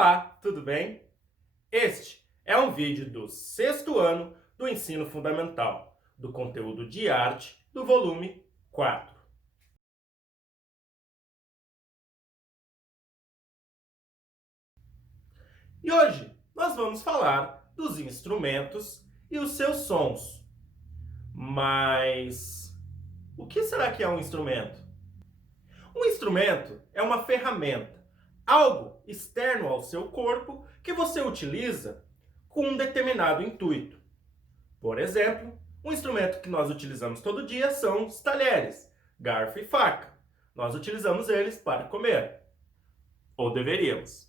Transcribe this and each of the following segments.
Olá, tudo bem? Este é um vídeo do sexto ano do Ensino Fundamental, do conteúdo de arte do volume 4. E hoje nós vamos falar dos instrumentos e os seus sons. Mas o que será que é um instrumento? Um instrumento é uma ferramenta, algo externo ao seu corpo que você utiliza com um determinado intuito. Por exemplo, um instrumento que nós utilizamos todo dia são os talheres, garfo e faca. Nós utilizamos eles para comer. Ou deveríamos.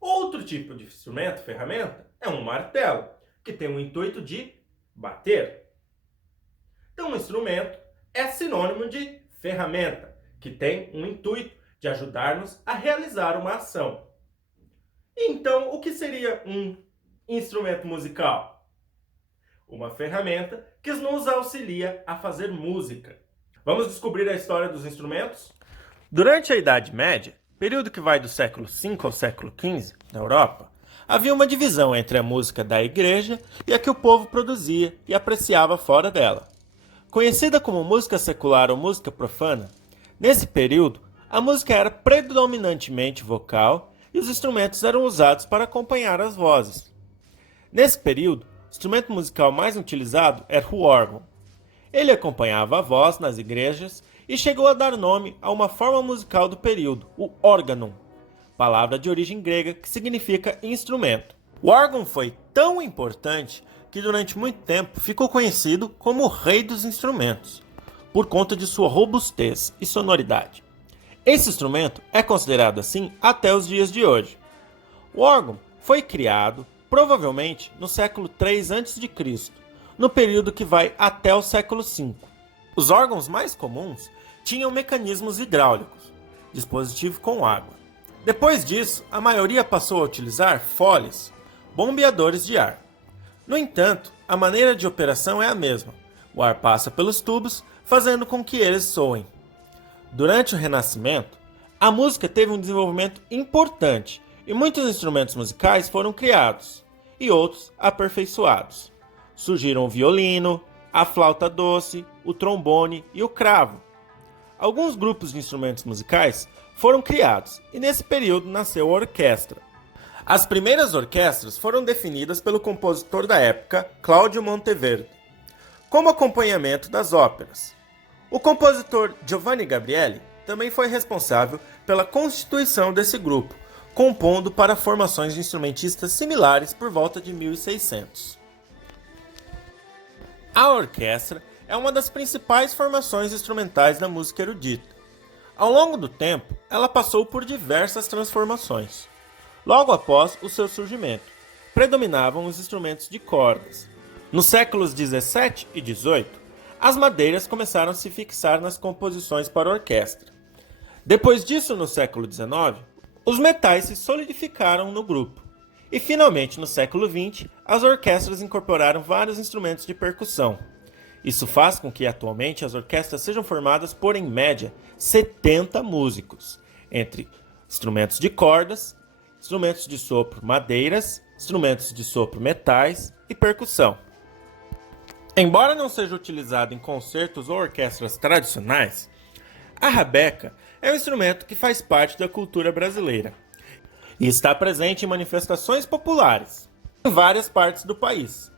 Outro tipo de instrumento, ferramenta, é um martelo, que tem o intuito de bater. Então, um instrumento é sinônimo de ferramenta, que tem um intuito de ajudar-nos a realizar uma ação. Então, o que seria um instrumento musical? Uma ferramenta que nos auxilia a fazer música. Vamos descobrir a história dos instrumentos? Durante a Idade Média, período que vai do século V ao século XV, na Europa, havia uma divisão entre a música da igreja e a que o povo produzia e apreciava fora dela. Conhecida como música secular ou música profana, nesse período, a música era predominantemente vocal e os instrumentos eram usados para acompanhar as vozes. Nesse período, o instrumento musical mais utilizado era o órgão. Ele acompanhava a voz nas igrejas e chegou a dar nome a uma forma musical do período, o órgão, palavra de origem grega que significa instrumento. O órgão foi tão importante que durante muito tempo ficou conhecido como o rei dos instrumentos, por conta de sua robustez e sonoridade. Esse instrumento é considerado assim até os dias de hoje. O órgão foi criado provavelmente no século III a.C., no período que vai até o século V. Os órgãos mais comuns tinham mecanismos hidráulicos, dispositivo com água. Depois disso, a maioria passou a utilizar foles, bombeadores de ar. No entanto, a maneira de operação é a mesma. O ar passa pelos tubos, fazendo com que eles soem. Durante o Renascimento, a música teve um desenvolvimento importante e muitos instrumentos musicais foram criados e outros aperfeiçoados. Surgiram o violino, a flauta doce, o trombone e o cravo. Alguns grupos de instrumentos musicais foram criados e nesse período nasceu a orquestra. As primeiras orquestras foram definidas pelo compositor da época, Cláudio Monteverdi, como acompanhamento das óperas. O compositor Giovanni Gabrieli também foi responsável pela constituição desse grupo, compondo para formações de instrumentistas similares por volta de 1600. A orquestra é uma das principais formações instrumentais da música erudita. Ao longo do tempo, ela passou por diversas transformações. Logo após o seu surgimento, predominavam os instrumentos de cordas. Nos séculos 17 e 18, as madeiras começaram a se fixar nas composições para orquestra. Depois disso, no século 19, os metais se solidificaram no grupo. E finalmente, no século 20, as orquestras incorporaram vários instrumentos de percussão. Isso faz com que atualmente as orquestras sejam formadas por, em média, 70 músicos, entre instrumentos de cordas, instrumentos de sopro madeiras, instrumentos de sopro metais e percussão. Embora não seja utilizado em concertos ou orquestras tradicionais, a rabeca é um instrumento que faz parte da cultura brasileira e está presente em manifestações populares em várias partes do país.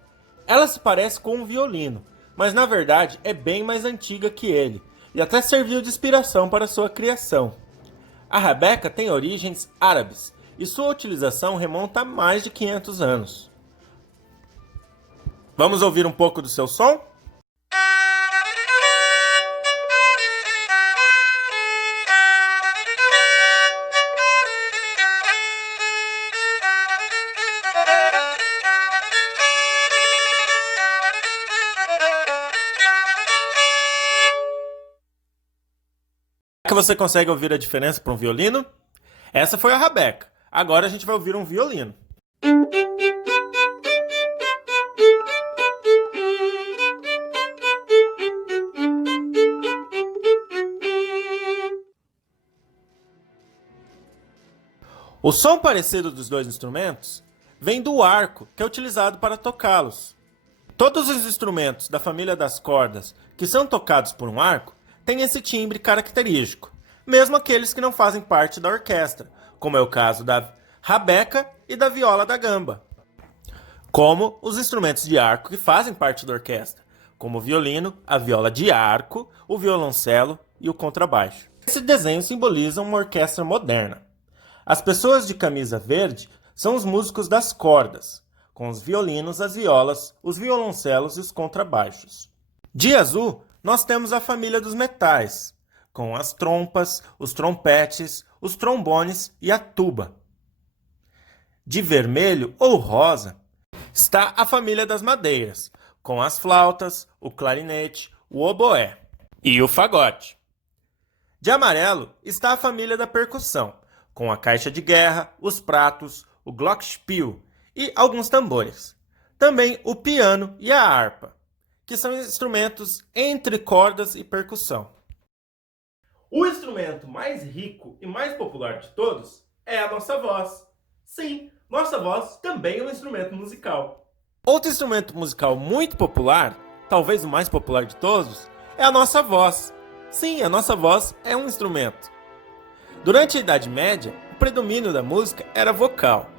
Ela se parece com um violino, mas na verdade é bem mais antiga que ele e até serviu de inspiração para sua criação. A rabeca tem origens árabes e sua utilização remonta a mais de 500 anos. Vamos ouvir um pouco do seu som? Que você consegue ouvir a diferença para um violino? Essa foi a rabeca. Agora a gente vai ouvir um violino. O som parecido dos dois instrumentos vem do arco, que é utilizado para tocá-los. Todos os instrumentos da família das cordas que são tocados por um arco têm esse timbre característico, mesmo aqueles que não fazem parte da orquestra, como é o caso da rabeca e da viola da gamba. Como os instrumentos de arco que fazem parte da orquestra, como o violino, a viola de arco, o violoncelo e o contrabaixo. Esse desenho simboliza uma orquestra moderna. As pessoas de camisa verde são os músicos das cordas, com os violinos, as violas, os violoncelos e os contrabaixos. De azul, nós temos a família dos metais, com as trompas, os trompetes, os trombones e a tuba. De vermelho ou rosa, está a família das madeiras, com as flautas, o clarinete, o oboé e o fagote. De amarelo está a família da percussão, com a caixa de guerra, os pratos, o glockenspiel e alguns tambores. Também o piano e a harpa, que são instrumentos entre cordas e percussão. O instrumento mais rico e mais popular de todos é a nossa voz. Sim, nossa voz também é um instrumento musical. Outro instrumento musical muito popular, talvez o mais popular de todos, é a nossa voz. Sim, a nossa voz é um instrumento. Durante a Idade Média, o predomínio da música era vocal.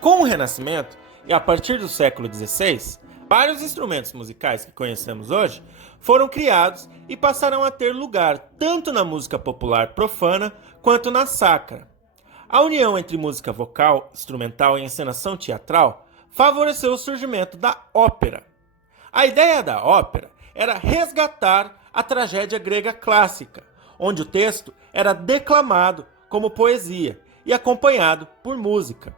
Com o Renascimento, e a partir do século XVI, vários instrumentos musicais que conhecemos hoje foram criados e passaram a ter lugar tanto na música popular profana quanto na sacra. A união entre música vocal, instrumental e encenação teatral favoreceu o surgimento da ópera. A ideia da ópera era resgatar a tragédia grega clássica, onde o texto era declamado como poesia e acompanhado por música.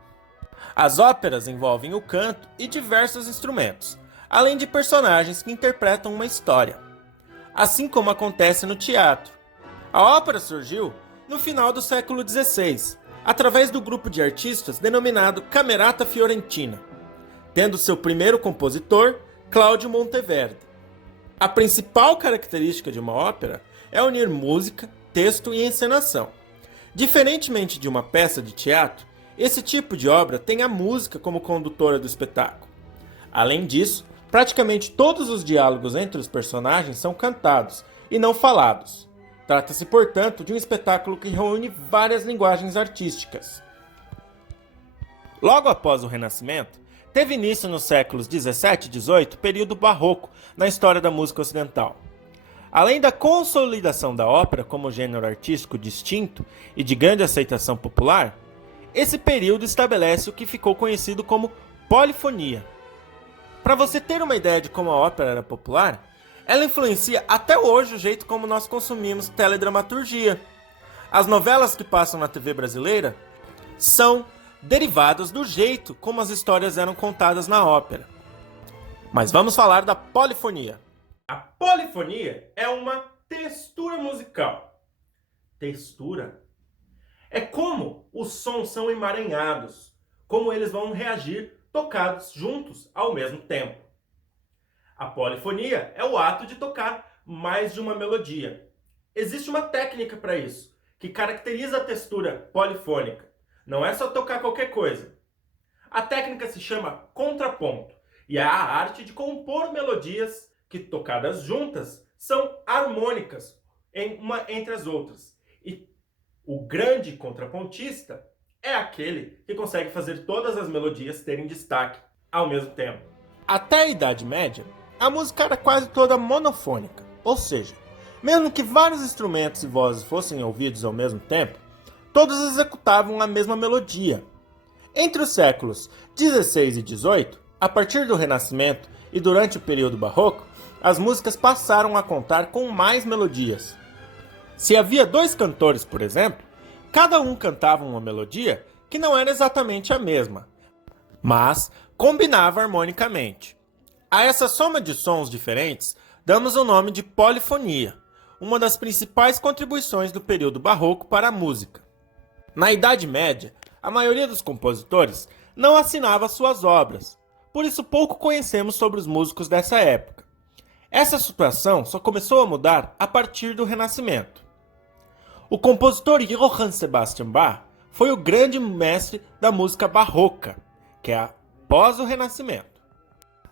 As óperas envolvem o canto e diversos instrumentos, além de personagens que interpretam uma história, assim como acontece no teatro. A ópera surgiu no final do século XVI, através do grupo de artistas denominado Camerata Fiorentina, tendo seu primeiro compositor, Cláudio Monteverdi. A principal característica de uma ópera é unir música, texto e encenação. Diferentemente de uma peça de teatro, esse tipo de obra tem a música como condutora do espetáculo. Além disso, praticamente todos os diálogos entre os personagens são cantados e não falados. Trata-se, portanto, de um espetáculo que reúne várias linguagens artísticas. Logo após o Renascimento, teve início nos séculos 17 e 18 o período barroco na história da música ocidental. Além da consolidação da ópera como gênero artístico distinto e de grande aceitação popular, esse período estabelece o que ficou conhecido como polifonia. Para você ter uma ideia de como a ópera era popular, ela influencia até hoje o jeito como nós consumimos teledramaturgia. As novelas que passam na TV brasileira são derivadas do jeito como as histórias eram contadas na ópera. Mas vamos falar da polifonia. A polifonia é uma textura musical. Textura? É como os sons são emaranhados, como eles vão reagir tocados juntos ao mesmo tempo. A polifonia é o ato de tocar mais de uma melodia. Existe uma técnica para isso, que caracteriza a textura polifônica. Não é só tocar qualquer coisa. A técnica se chama contraponto e é a arte de compor melodias que, tocadas juntas, são harmônicas uma entre as outras. E o grande contrapontista é aquele que consegue fazer todas as melodias terem destaque ao mesmo tempo. Até a Idade Média, a música era quase toda monofônica, ou seja, mesmo que vários instrumentos e vozes fossem ouvidos ao mesmo tempo, todos executavam a mesma melodia. Entre os séculos 16 e 18, a partir do Renascimento e durante o período barroco, as músicas passaram a contar com mais melodias. Se havia dois cantores, por exemplo, cada um cantava uma melodia que não era exatamente a mesma, mas combinava harmonicamente. A essa soma de sons diferentes, damos o nome de polifonia, uma das principais contribuições do período barroco para a música. Na Idade Média, a maioria dos compositores não assinava suas obras, por isso pouco conhecemos sobre os músicos dessa época. Essa situação só começou a mudar a partir do Renascimento. O compositor Johann Sebastian Bach foi o grande mestre da música barroca, que é após o Renascimento.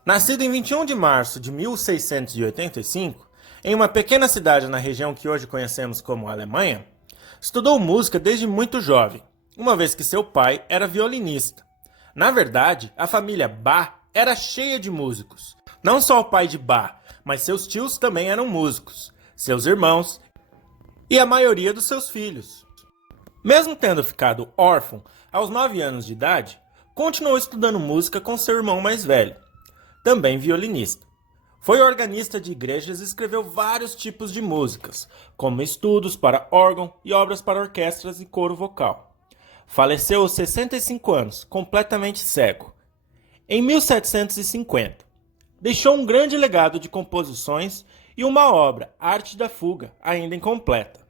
Nascido em 21 de março de 1685, em uma pequena cidade na região que hoje conhecemos como Alemanha, estudou música desde muito jovem, uma vez que seu pai era violinista. Na verdade, a família Bach era cheia de músicos. Não só o pai de Bach, mas seus tios também eram músicos, seus irmãos e a maioria dos seus filhos. Mesmo tendo ficado órfão aos 9 anos de idade, continuou estudando música com seu irmão mais velho, também violinista. Foi organista de igrejas e escreveu vários tipos de músicas, como estudos para órgão e obras para orquestras e coro vocal. Faleceu aos 65 anos, completamente cego, em 1750. Deixou um grande legado de composições e uma obra, Arte da Fuga, ainda incompleta.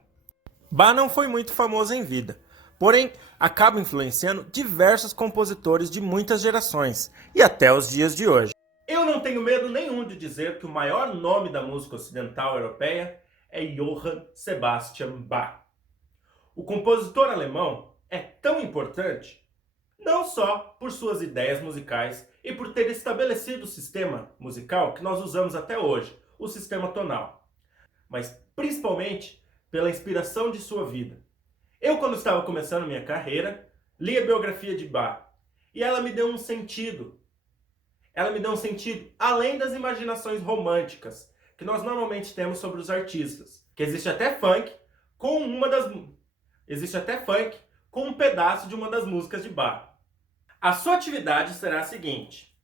Bach não foi muito famoso em vida, porém acaba influenciando diversos compositores de muitas gerações e até os dias de hoje. Eu não tenho medo nenhum de dizer que o maior nome da música ocidental europeia é Johann Sebastian Bach. O compositor alemão é tão importante não só por suas ideias musicais e por ter estabelecido o sistema musical que nós usamos até hoje, o sistema tonal, mas principalmente pela inspiração de sua vida. Eu, quando estava começando minha carreira, li a biografia de Bach e ela me deu um sentido. Ela me deu um sentido além das imaginações românticas que nós normalmente temos sobre os artistas. Que existe até funk com um pedaço de uma das músicas de Bach. A sua atividade será a seguinte: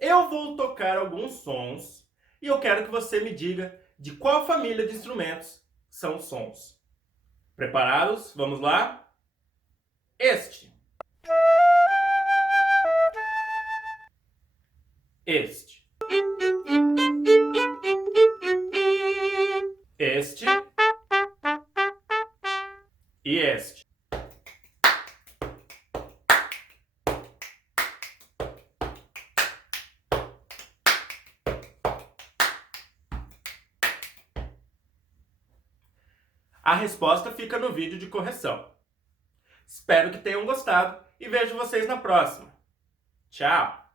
eu vou tocar alguns sons e eu quero que você me diga de qual família de instrumentos são os sons. Preparados? Vamos lá? Este. Este. Este. E este. A resposta fica no vídeo de correção. Espero que tenham gostado e vejo vocês na próxima. Tchau!